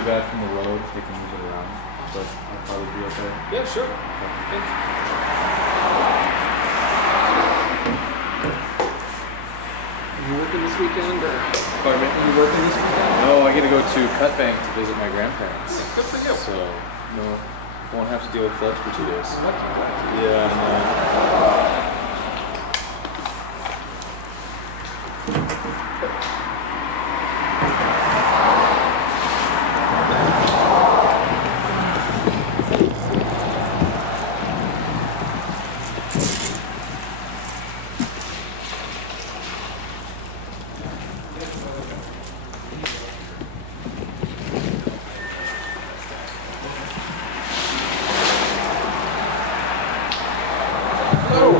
too bad from the road. They can move it around, but I'll probably be okay. Yeah, sure. Thanks. Are you working this weekend or? Pardon me? Are you working this weekend? No, I get to go to Cut Bank to visit my grandparents. Good for you. So, no, won't have to deal with floods for 2 days. Lucky, lucky. Yeah, I know.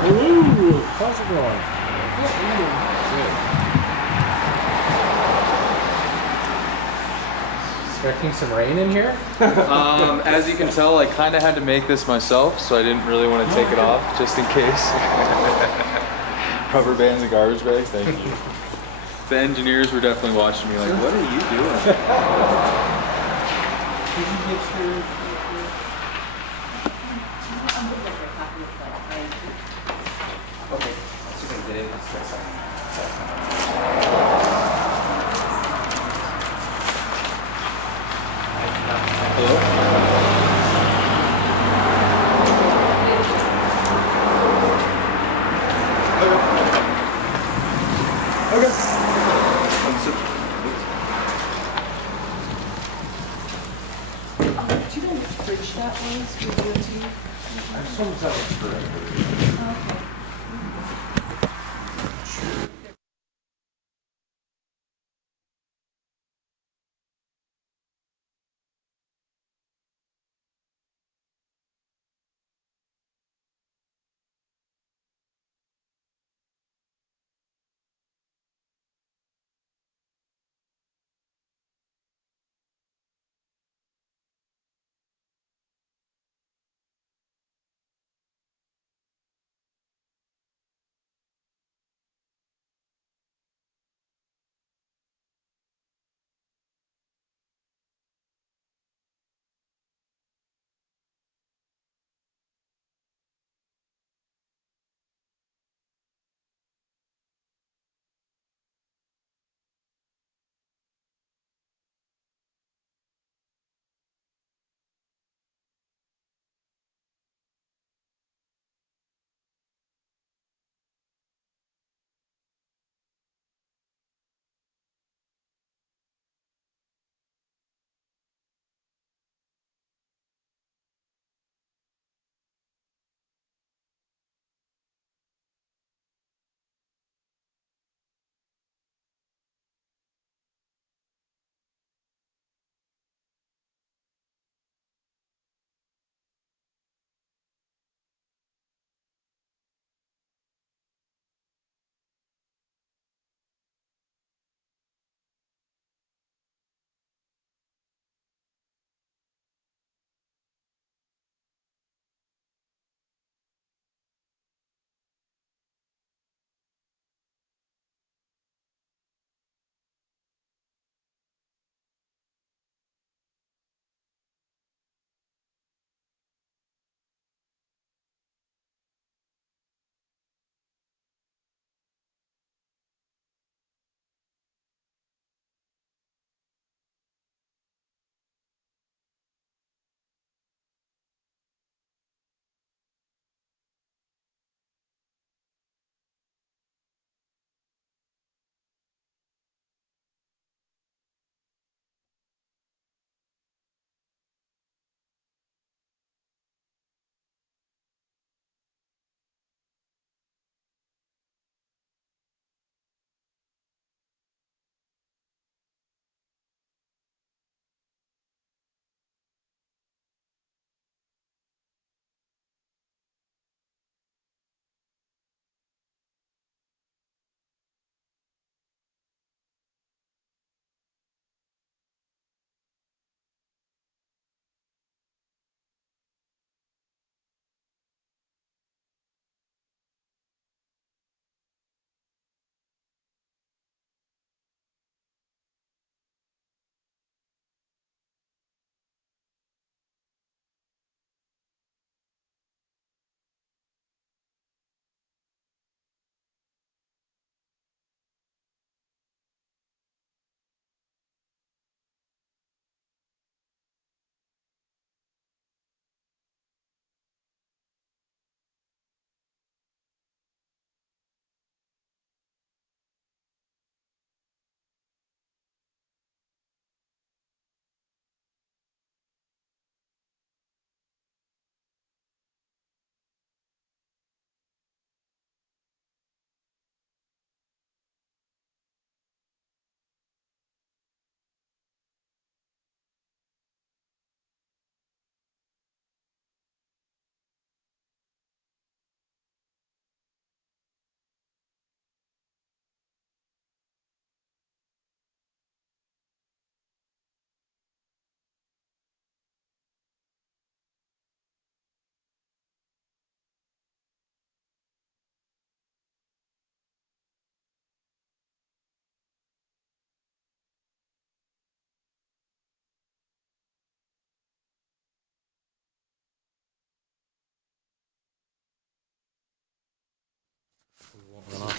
Ooh, how's it going? Good. Expecting some rain in here? As you can tell, I kind of had to make this myself, so I didn't really want to take it off, just in case. Rubber bands and garbage bags, thank you. The engineers were definitely watching me like, what are you doing? Did you get your... Okay, let's see if I can get it. Hello? Do you know which bridge that was? I'm so sorry. Okay.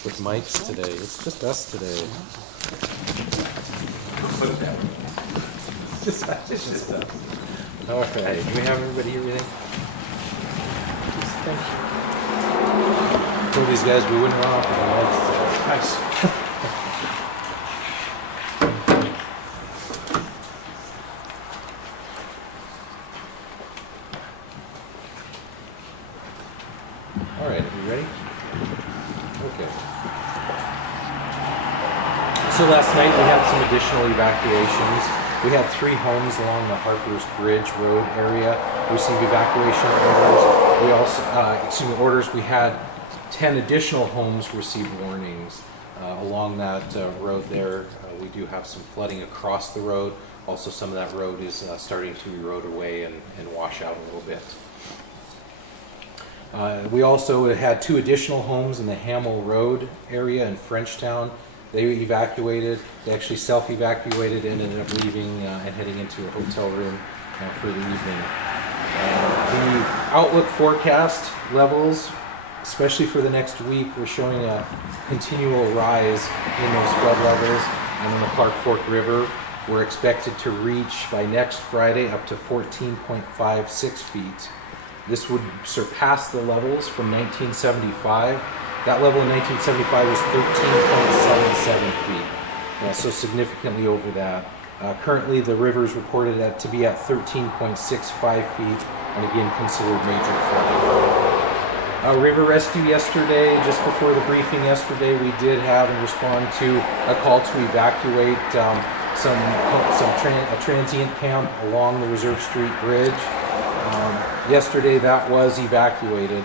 with mics today. It's just us today. It's just us. All right. Do we have everybody everything? Thank you. Told these guys we wouldn't run off with the mics today. Nice. All right. Are you ready? Okay. So last night we had some additional evacuations. We had 3 homes along the Harper's Bridge Road area receive evacuation orders. We also, orders. We had 10 additional homes receive warnings along that road there. We do have some flooding across the road. Also, some of that road is starting to erode away and wash out a little bit. We also had 2 additional homes in the Hamel Road area in Frenchtown. They evacuated. They actually self-evacuated and ended up leaving and heading into a hotel room for the evening. The outlook forecast levels, especially for the next week, we're showing a continual rise in those flood levels on the Clark Fork River. We're expected to reach by next Friday up to 14.56 feet. This would surpass the levels from 1975. That level in 1975 was 13.77 feet, so significantly over that. Currently, the river is reported to be at 13.65 feet, and again considered major flooding. River rescue yesterday, just before the briefing yesterday, we did have and respond to a call to evacuate a transient camp along the Reserve Street Bridge. Yesterday, that was evacuated.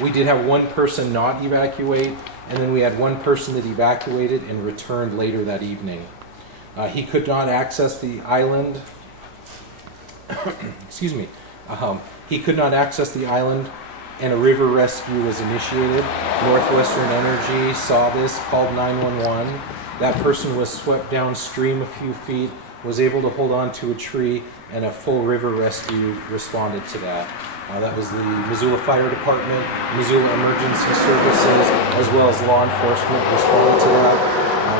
We did have 1 person not evacuate, and then we had 1 person that evacuated and returned later that evening. He could not access the island. Excuse me. He could not access the island, and a river rescue was initiated. Northwestern Energy saw this, called 911. That person was swept downstream a few feet, was able to hold on to a tree, and a full river rescue responded to that. That was the Missoula Fire Department, Missoula Emergency Services, as well as law enforcement responded to that.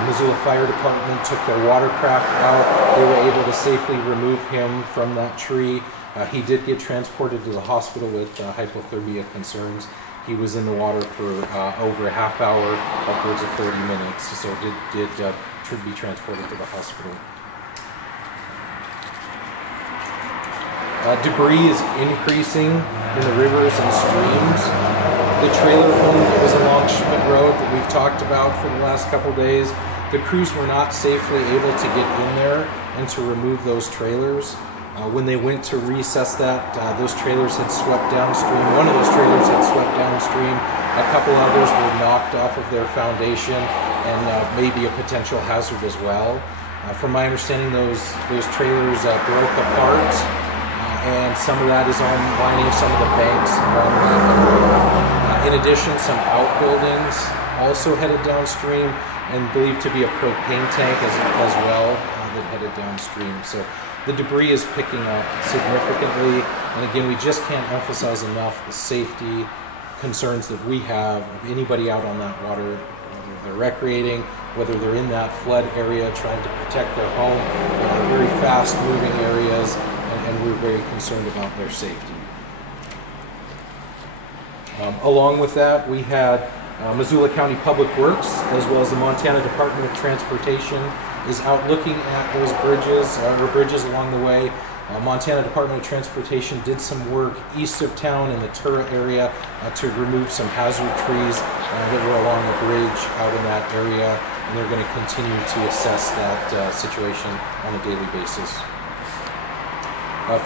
Missoula Fire Department took their watercraft out. They were able to safely remove him from that tree. He did get transported to the hospital with hypothermia concerns. He was in the water for over a half hour, upwards of 30 minutes, so did be transported to the hospital. Debris is increasing in the rivers and streams. The trailer home that was along Schmidt Road that we've talked about for the last couple days, the crews were not safely able to get in there and to remove those trailers. When they went to reassess that, those trailers had swept downstream. One of those trailers had swept downstream. A couple others were knocked off of their foundation and maybe a potential hazard as well. From my understanding, those trailers broke apart. And some of that is on lining some of the banks along that area. In addition, some outbuildings also headed downstream and believed to be a propane tank as well that headed downstream. So the debris is picking up significantly. And again, we just can't emphasize enough the safety concerns that we have of anybody out on that water, whether they're recreating, whether they're in that flood area trying to protect their home, very fast moving areas. And we're very concerned about their safety. Along with that, we had Missoula County Public Works, as well as the Montana Department of Transportation, is out looking at those bridges along the way. Montana Department of Transportation did some work east of town in the Tura area to remove some hazard trees that were along the bridge out in that area, and they're going to continue to assess that situation on a daily basis.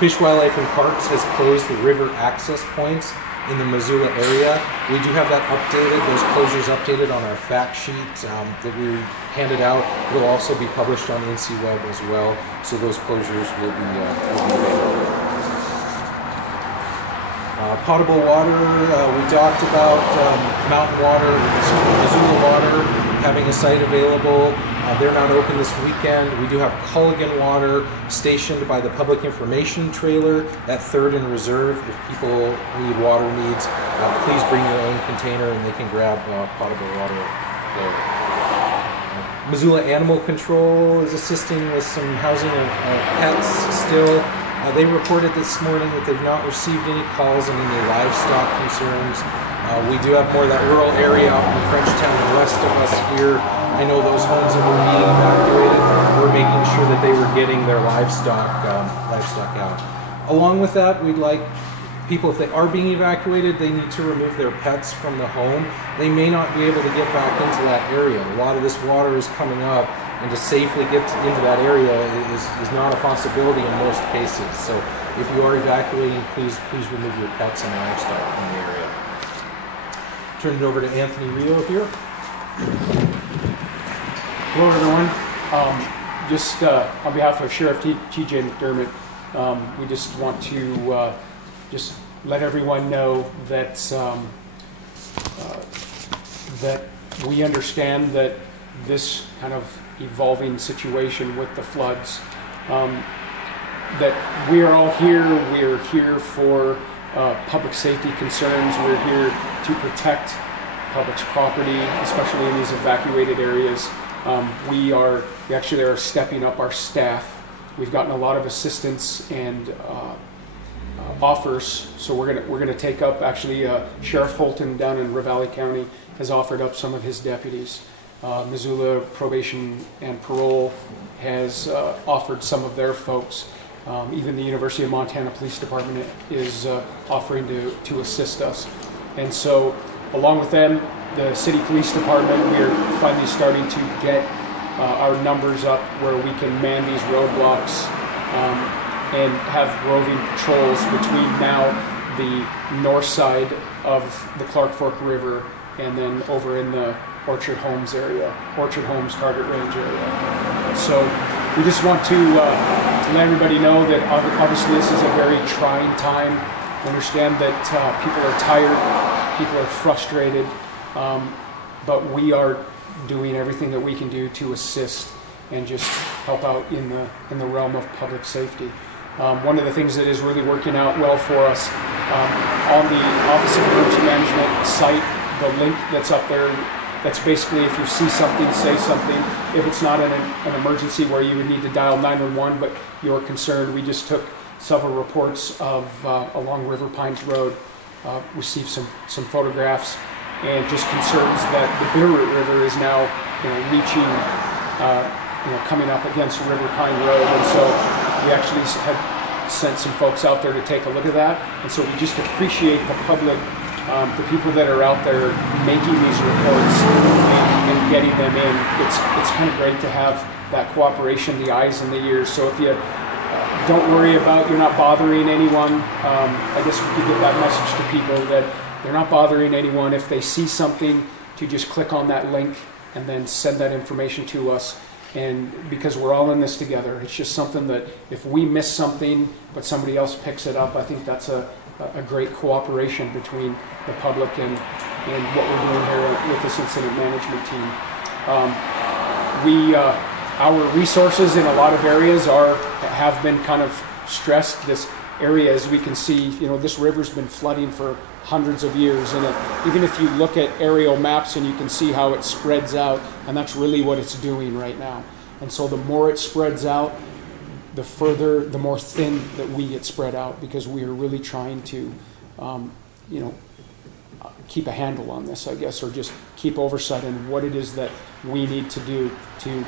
Fish, Wildlife, and Parks has closed the river access points in the Missoula area. We do have that updated, those closures updated on our fact sheet that we handed out. It will also be published on NCWeb as well, so those closures will be available. Potable water, we talked about Mountain Water, Missoula Water having a site available. They're not open this weekend. We do have Culligan Water stationed by the public information trailer at 3rd and Reserve. If people need water needs, please bring your own container and they can grab potable water there. Missoula Animal Control is assisting with some housing of pets still. They reported this morning that they've not received any calls on any livestock concerns. We do have more of that rural area out in Frenchtown and west of us here. I know those homes that were being evacuated were making sure that they were getting their livestock out. Along with that, we'd like people, if they are being evacuated, they need to remove their pets from the home. They may not be able to get back into that area. A lot of this water is coming up, and to safely get into that area is not a possibility in most cases. So if you are evacuating, please remove your pets and livestock from the area. Turn it over to Anthony Rio here. Hello, everyone. Just on behalf of Sheriff T.J. McDermott, we just want to just let everyone know that that we understand that this kind of evolving situation with the floods, that we are all here. We are here for public safety concerns. We're here to protect public property, especially in these evacuated areas. We actually are stepping up our staff. We've gotten a lot of assistance and offers, so we're gonna take up. Actually, Sheriff Holton down in Ravalli County has offered up some of his deputies. Missoula Probation and Parole has offered some of their folks. Even the University of Montana Police Department is offering to assist us, and so along with them, the City Police Department, we are finally starting to get our numbers up where we can man these roadblocks and have roving patrols between now the north side of the Clark Fork River and then over in the Orchard Homes area, Orchard Homes, Target Range area. So we just want to let everybody know that obviously this is a very trying time. We understand that people are tired, people are frustrated, but we are doing everything that we can do to assist and just help out in the realm of public safety. One of the things that is really working out well for us on the Office of Emergency Management site, the link that's up there, that's basically if you see something, say something. If it's not an emergency where you would need to dial 911, but you're concerned, we just took several reports of along River Pines Road, received some photographs, and just concerns that the Bitterroot River is now reaching, coming up against River Pine Road, and so we actually had sent some folks out there to take a look at that, and so we just appreciate the public, the people that are out there making these reports and getting them in. It's kind of great to have that cooperation, the eyes and the ears. So if you don't worry about, you're not bothering anyone, I guess we could get that message to people that they're not bothering anyone. If they see something, to just click on that link and then send that information to us. And because we're all in this together, it's just something that if we miss something but somebody else picks it up, I think that's a great cooperation between the public and what we're doing here with this incident management team. Our resources in a lot of areas have been kind of stressed. This area, as we can see, this river's been flooding for hundreds of years, and even if you look at aerial maps and you can see how it spreads out, and that's really what it's doing right now. And so the more it spreads out, the more thin that we get spread out, because we are really trying to keep a handle on this, I guess, or just keep oversight on what it is that we need to do to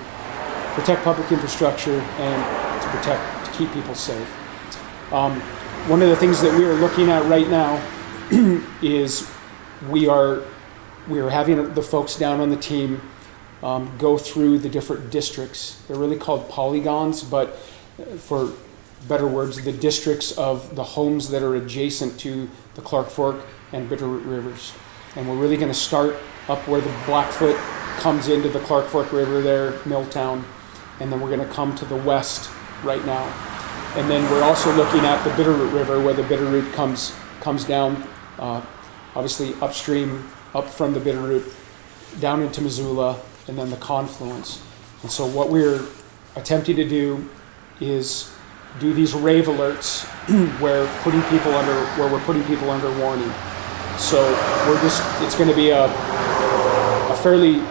protect public infrastructure and to keep people safe. One of the things that we are looking at right now is we are having the folks down on the team go through the different districts. They're really called polygons, but for better words, the districts of the homes that are adjacent to the Clark Fork and Bitterroot Rivers. And we're really going to start up where the Blackfoot comes into the Clark Fork River there, Milltown, and then we're going to come to the west right now. And then we're also looking at the Bitterroot River, where the Bitterroot comes down, obviously upstream, up from the Bitterroot, down into Missoula, and then the confluence. And so what we're attempting to do is do these rave alerts where we're putting people under warning. So it's going to be a fairly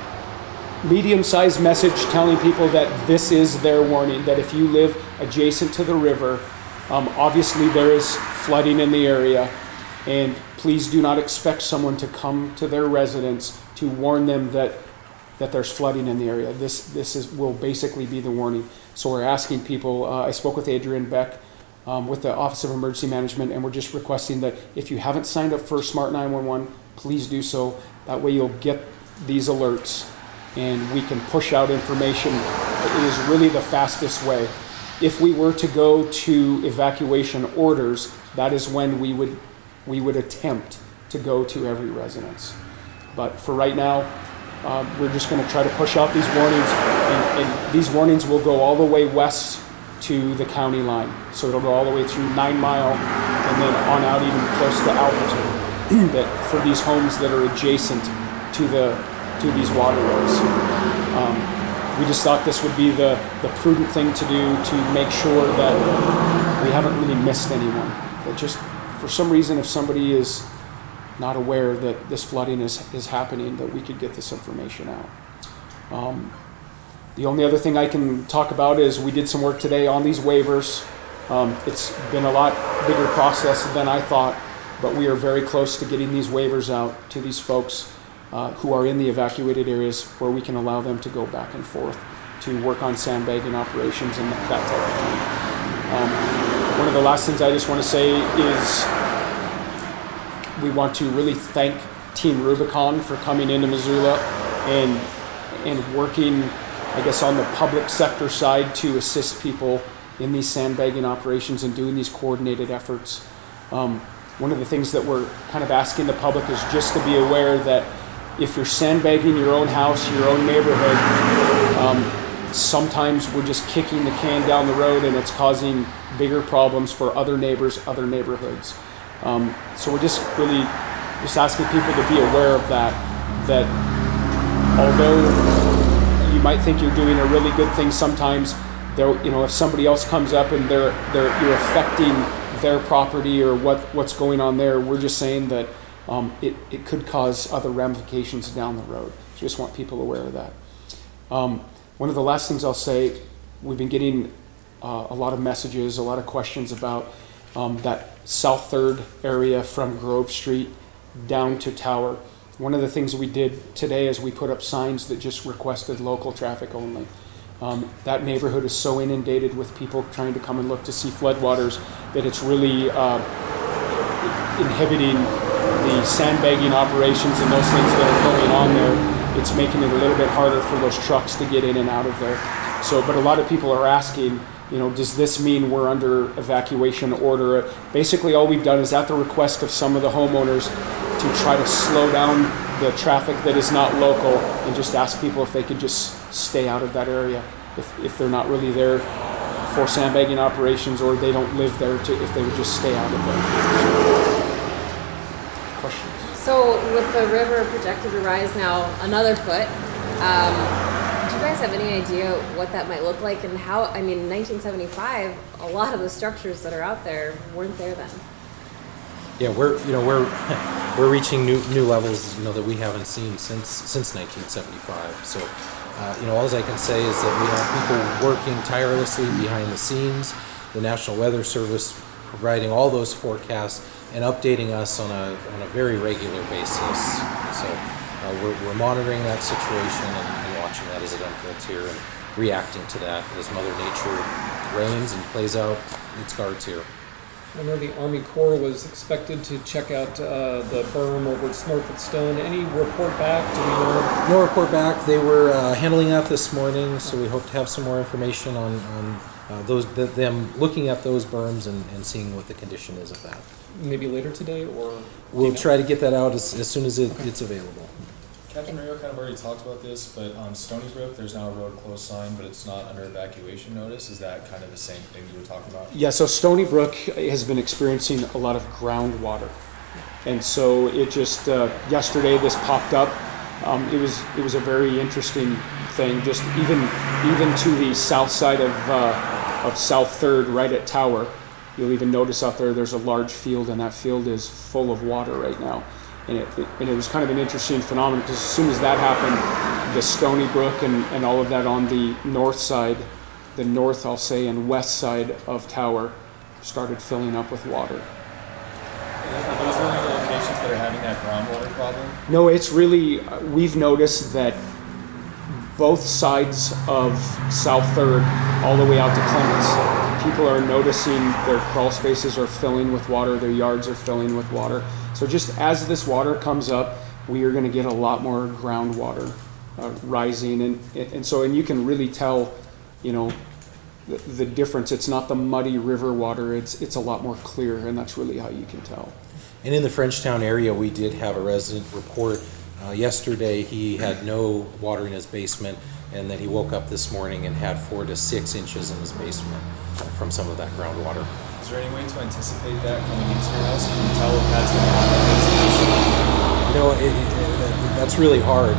medium-sized message telling people that this is their warning, that if you live adjacent to the river, obviously there is flooding in the area, and please do not expect someone to come to their residence to warn them that there's flooding in the area. This will basically be the warning. So we're asking people, I spoke with Adrian Beck with the Office of Emergency Management, and we're just requesting that if you haven't signed up for Smart 911, please do so. That way you'll get these alerts and we can push out information. It is really the fastest way. If we were to go to evacuation orders, that is when we would attempt to go to every residence. But for right now, we're just going to try to push out these warnings, and these warnings will go all the way west to the county line. So it'll go all the way through 9 Mile and then on out even close to Alberton, that for these homes that are adjacent to these waterways. We just thought this would be the prudent thing to do to make sure that we haven't really missed anyone. That just, for some reason, if somebody is not aware that this flooding is happening, that we could get this information out. The only other thing I can talk about is we did some work today on these waivers. It's been a lot bigger process than I thought, but we are very close to getting these waivers out to these folks who are in the evacuated areas, where we can allow them to go back and forth to work on sandbagging operations and that type of thing. One of the last things I just want to say is we want to really thank Team Rubicon for coming into Missoula and working, I guess, on the public sector side to assist people in these sandbagging operations and doing these coordinated efforts. One of the things that we're kind of asking the public is just to be aware that if you're sandbagging your own house, your own neighborhood, sometimes we're just kicking the can down the road and it's causing bigger problems for other neighbors, other neighborhoods. So we're just really just asking people to be aware of that although you might think you're doing a really good thing, sometimes if somebody else comes up and you're affecting their property or what's going on there, we're just saying that it could cause other ramifications down the road. So just want people aware of that. One of the last things I'll say, we've been getting a lot of messages, a lot of questions about that South 3rd area from Grove Street down to Tower. One of the things we did today is we put up signs that just requested local traffic only. That neighborhood is so inundated with people trying to come and look to see floodwaters that it's really inhibiting the sandbagging operations and those things that are going on there. It's making it a little bit harder for those trucks to get in and out of there. But a lot of people are asking, does this mean we're under evacuation order? Basically, all we've done is at the request of some of the homeowners to try to slow down the traffic that is not local and just ask people if they could just stay out of that area if they're not really there for sandbagging operations or they don't live there, if they would just stay out of there. Questions? So with the river projected to rise now another foot, do you guys have any idea what that might look like and how? I mean, in 1975, a lot of the structures that are out there weren't there then. Yeah, we're reaching new levels that we haven't seen since 1975. So all I can say is that we have people working tirelessly behind the scenes. The National Weather Service providing all those forecasts and updating us on a very regular basis. So we're monitoring that situation and watching that as it unfolds here and reacting to that as Mother Nature reigns and plays out its cards here. I know the Army Corps was expected to check out the berm over at Smurfit Stone. Any report back? Do we know? No report back. They were handling that this morning, so we hope to have some more information on them looking at those berms and seeing what the condition is of that. Maybe later today, or we'll try to get that out as soon as it's available. Captain Rio kind of already talked about this, but on Stony Brook, there's now a road closed sign, but it's not under evacuation notice. Is that kind of the same thing you were talking about? Yeah, so Stony Brook has been experiencing a lot of groundwater. And so it just, yesterday this popped up. It was a very interesting thing. Just even to the south side of South 3rd, right at Tower, you'll even notice out there there's a large field, and that field is full of water right now. And it was kind of an interesting phenomenon, because as soon as that happened, the Stony Brook and all of that on the north side, the north, I'll say, and west side of Tower started filling up with water. Are those the only locations that are having that groundwater problem? No, it's really, we've noticed that both sides of South 3rd, all the way out to Clements, people are noticing their crawl spaces are filling with water, their yards are filling with water. So just as this water comes up, we are going to get a lot more groundwater rising, and you can really tell, you know, the difference. It's not the muddy river water, it's a lot more clear, and that's really how you can tell. And in the Frenchtown area, we did have a resident report yesterday. He had no water in his basement, and then he woke up this morning and had 4 to 6 inches in his basement from some of that groundwater. Is there any way to anticipate that coming into your house? Can you tell if that's going to happen? You know, that's really hard.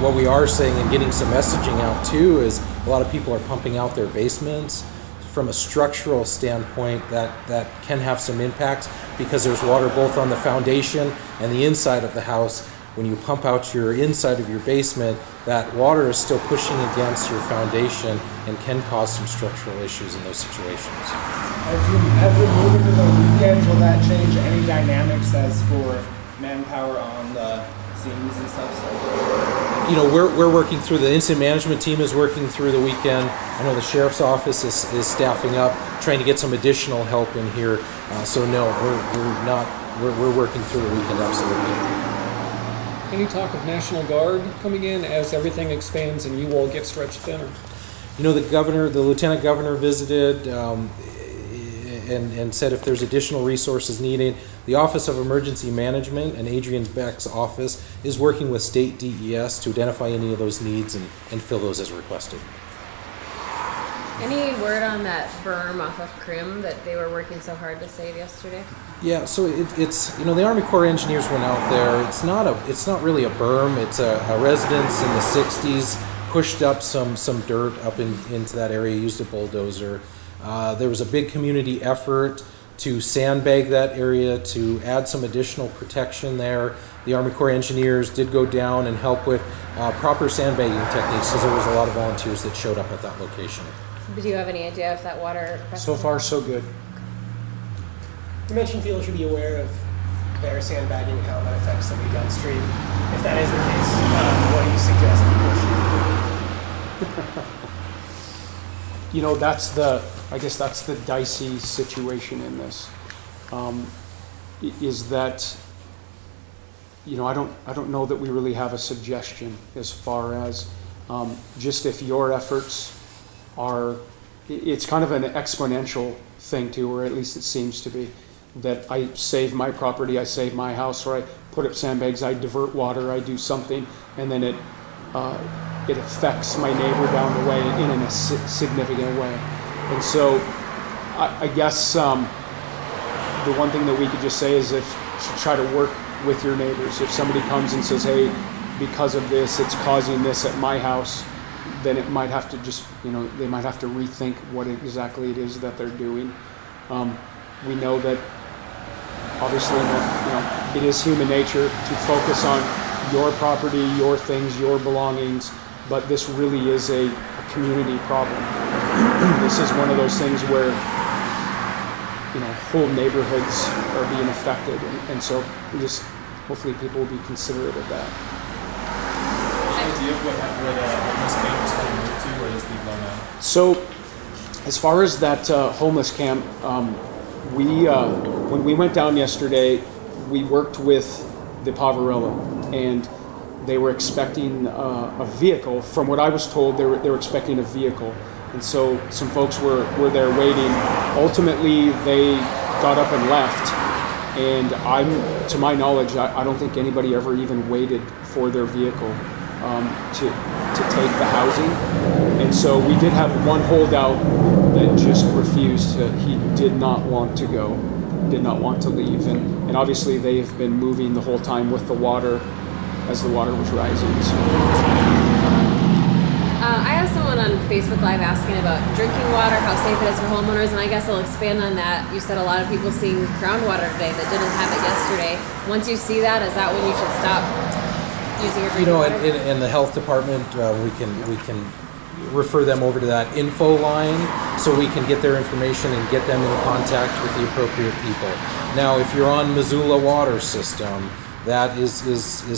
What we are saying and getting some messaging out too is a lot of people are pumping out their basements. From a structural standpoint, that can have some impacts, because there's water both on the foundation and the inside of the house. When you pump out your inside of your basement, that water is still pushing against your foundation and can cause some structural issues in those situations. As we move into the weekends, will that change any dynamics as for manpower on the scenes and stuff? So, you know, we're working through, the incident management team is working through the weekend. I know the sheriff's office is staffing up, trying to get some additional help in here. So no, we're working through the weekend, absolutely. Any talk of National Guard coming in as everything expands and you all get stretched thinner? You know, the lieutenant governor visited and said if there's additional resources needed. The Office of Emergency Management and Adrian Beck's office is working with state DES to identify any of those needs and fill those as requested. Any word on that berm off of Crim that they were working so hard to save yesterday? Yeah, so it's, you know, the Army Corps of Engineers went out there. It's not really a berm. It's a residence in the 60s pushed up some dirt up into that area, used a bulldozer. There was a big community effort to sandbag that area to add some additional protection there. The Army Corps of Engineers did go down and help with proper sandbagging techniques, because there was a lot of volunteers that showed up at that location. Do you have any idea if that water... So far, so good. you mentioned people should be aware of their sandbagging and how that affects somebody downstream. If that is the case, what do you suggest people should do? You know, I guess that's the dicey situation in this, is that, you know, I don't know that we really have a suggestion as far as just if your efforts are, it's kind of an exponential thing too, or at least it seems to be, that I save my property, I save my house, or I put up sandbags, I divert water, I do something, and then it affects my neighbor down the way in a significant way. And so I guess the one thing that we could just say is if you should try to work with your neighbors. If somebody comes and says, hey, because of this, it's causing this at my house, then it might have to just, you know, they might have to rethink what exactly it is that they're doing. We know that obviously, you know, it is human nature to focus on your property, your things, your belongings, but this really is a community problem. This is one of those things where, you know, whole neighborhoods are being affected, and so just hopefully people will be considerate of that. Any idea of where the homeless camp is going to move to, where those people are now? So, as far as that homeless camp, when we went down yesterday, we worked with the Poverello, and they were expecting a vehicle. From what I was told, they were expecting a vehicle. And so some folks were there waiting. Ultimately, they got up and left. And to my knowledge, I don't think anybody ever even waited for their vehicle to take the housing. And so we did have one holdout that just refused. He did not want to go, did not want to leave. And obviously they've been moving the whole time with the water as the water was rising. So. I have someone on Facebook Live asking about drinking water, how safe it is for homeowners, and I guess I'll expand on that. You said a lot of people seeing groundwater today that didn't have it yesterday. Once you see that, is that when you should stop using your drinking water? In the health department, we can refer them over to that info line so we can get their information and get them in contact with the appropriate people. Now, if you're on Missoula water system, that is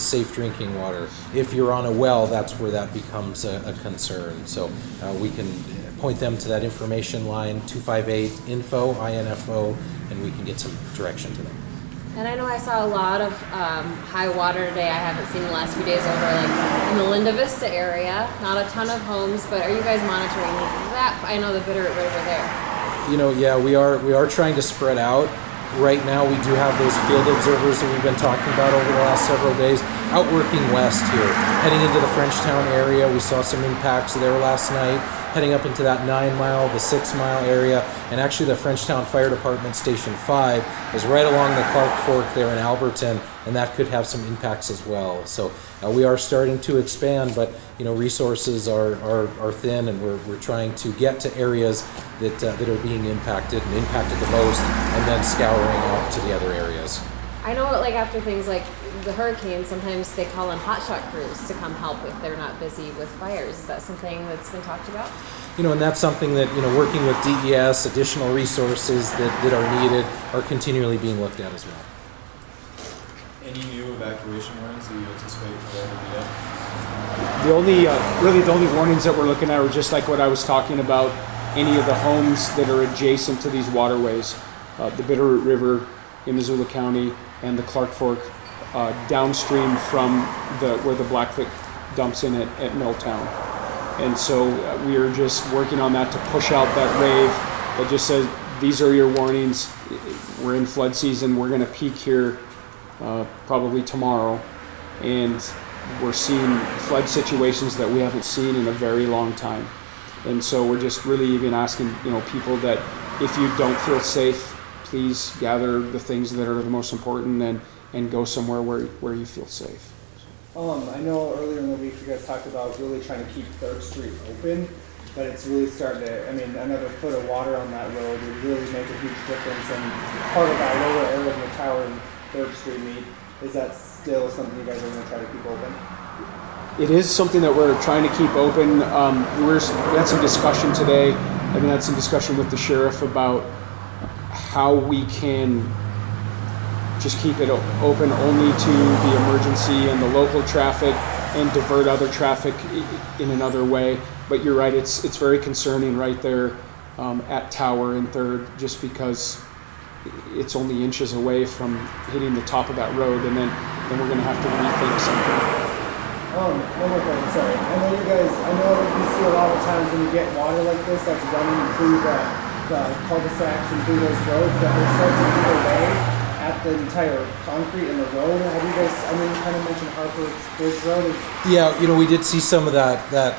safe drinking water. If you're on a well, that's where that becomes a concern. So we can point them to that information line, 258-INFO, INFO, and we can get some direction to them. And I know I saw a lot of high water today. I haven't seen the last few days over like in the Linda Vista area. Not a ton of homes, but are you guys monitoring that? I know the Bitterroot River there. Yeah, we are trying to spread out. Right now we do have those field observers that we've been talking about over the last several days out working west here. Heading into the Frenchtown area, we saw some impacts there last night. Heading up into that 9-mile, the 6-mile area, and actually the Frenchtown Fire Department Station 5 is right along the Clark Fork there in Alberton, and that could have some impacts as well. So we are starting to expand, but resources are thin, and we're trying to get to areas that are being impacted the most, and then scouring out to the other areas. I know like after things like the hurricanes, sometimes they call in hotshot crews to come help if they're not busy with fires. Is that something that's been talked about? And that's something that, working with DES, additional resources that are needed are continually being looked at as well. Any new evacuation warnings that you anticipate for there to be up? The only warnings that we're looking at are just like what I was talking about, any of the homes that are adjacent to these waterways, the Bitterroot River in Missoula County and the Clark Fork downstream from where the Blackfoot dumps in at Milltown. And so we are just working on that to push out that wave that just says, these are your warnings. We're in flood season. We're going to peak here probably tomorrow. And we're seeing flood situations that we haven't seen in a very long time. And so we're just really even asking, people that if you don't feel safe, please gather the things that are the most important and go somewhere where you feel safe. I know earlier in the week you guys talked about really trying to keep 3rd Street open, but it's really starting to, another foot of water on that road would really make a huge difference, and part of that lower area of the tower and 3rd Street meet, is that still something you guys are going to try to keep open? It is something that we're trying to keep open. We had some discussion today, and we had some discussion with the sheriff about how we can just keep it open only to the emergency and the local traffic and divert other traffic in another way. But you're right, it's very concerning right there at Tower and 3rd, just because it's only inches away from hitting the top of that road, and then we're going to have to rethink something. One more question, sorry. I know you see a lot of times when you get water like this that's running through the cul-de-sacs and through those roads that they start to eat away at the entire concrete in the road. Have you guys, you kind of mentioned Harper's Bridge Road. Yeah, we did see some of that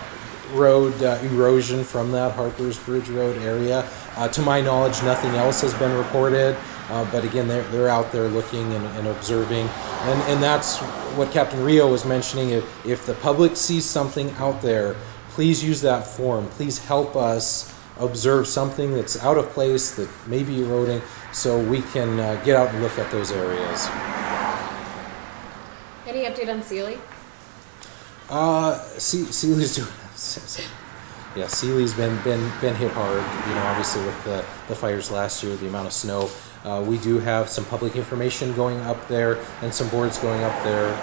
road erosion from that Harper's Bridge Road area. To my knowledge, nothing else has been reported, but again, they're out there looking and observing, and that's what Captain Rio was mentioning. If the public sees something out there, please use that form. Please help us observe something that's out of place, that may be eroding, so we can get out and look at those areas. Any update on Sealy? Sealy's doing. Yeah, Sealy's been hit hard. Obviously with the fires last year, the amount of snow. We do have some public information going up there and some boards going up there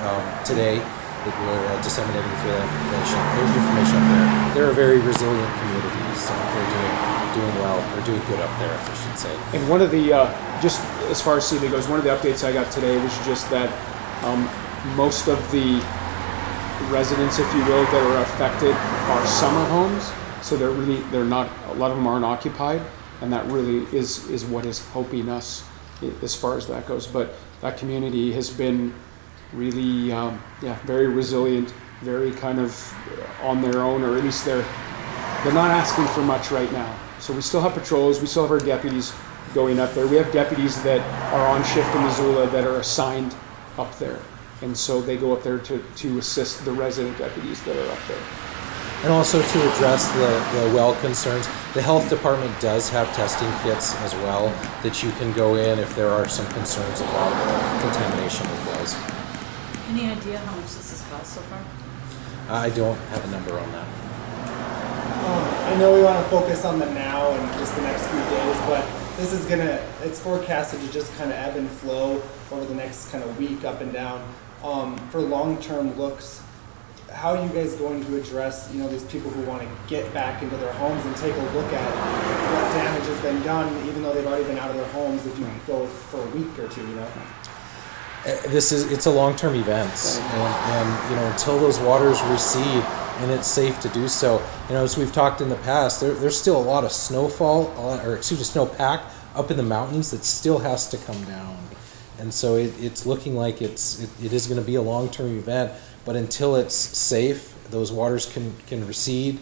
today that we're disseminating through that information up there. They're a very resilient community, so they're doing well, or doing good up there, I should say. And one of the, just as far as Sealy goes, one of the updates I got today was just that most of the residents, if you will, that are affected are summer homes, so they're not, a lot of them aren't occupied, and that really is what is helping us as far as that goes. But that community has been really, very resilient, very kind of on their own, or at least they're not asking for much right now. So we still have patrols, we still have our deputies going up there. We have deputies that are on shift in Missoula that are assigned up there. And so they go up there to assist the resident deputies that are up there. And also to address the well concerns, the health department does have testing kits as well that you can go in if there are some concerns about contamination of wells. Any idea how much this has cost so far? I don't have a number on that. I know we want to focus on the now and just the next few days, but this is it's forecasted to just kind of ebb and flow over the next kind of week, up and down. For long-term looks, how are you guys going to address, these people who want to get back into their homes and take a look at what damage has been done, even though they've already been out of their homes, if you go for a week or two, It's a long-term event, and until those waters recede and it's safe to do so. As we've talked in the past, there's still a lot of snowpack up in the mountains that still has to come down, and so it's looking like it is going to be a long-term event. But until it's safe, those waters can recede.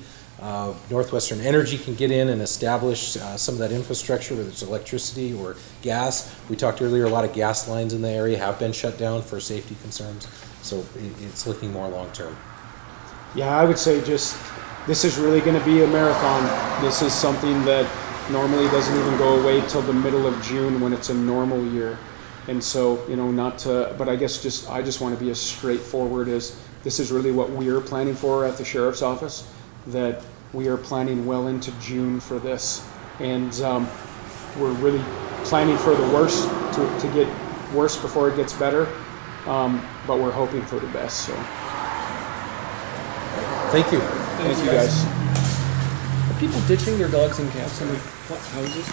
Northwestern Energy can get in and establish some of that infrastructure, whether it's electricity or gas. We talked earlier, a lot of gas lines in the area have been shut down for safety concerns. So it's looking more long-term. Yeah, I would say this is really going to be a marathon. This is something that normally doesn't even go away till the middle of June when it's a normal year. And so, but I guess I just want to be as straightforward as this is really what we're planning for at the sheriff's office, that we are planning well into June for this. And we're really planning for the worst, to get worse before it gets better. But we're hoping for the best, so. Thank you. Thank you guys. Are people ditching their dogs and cats in the houses?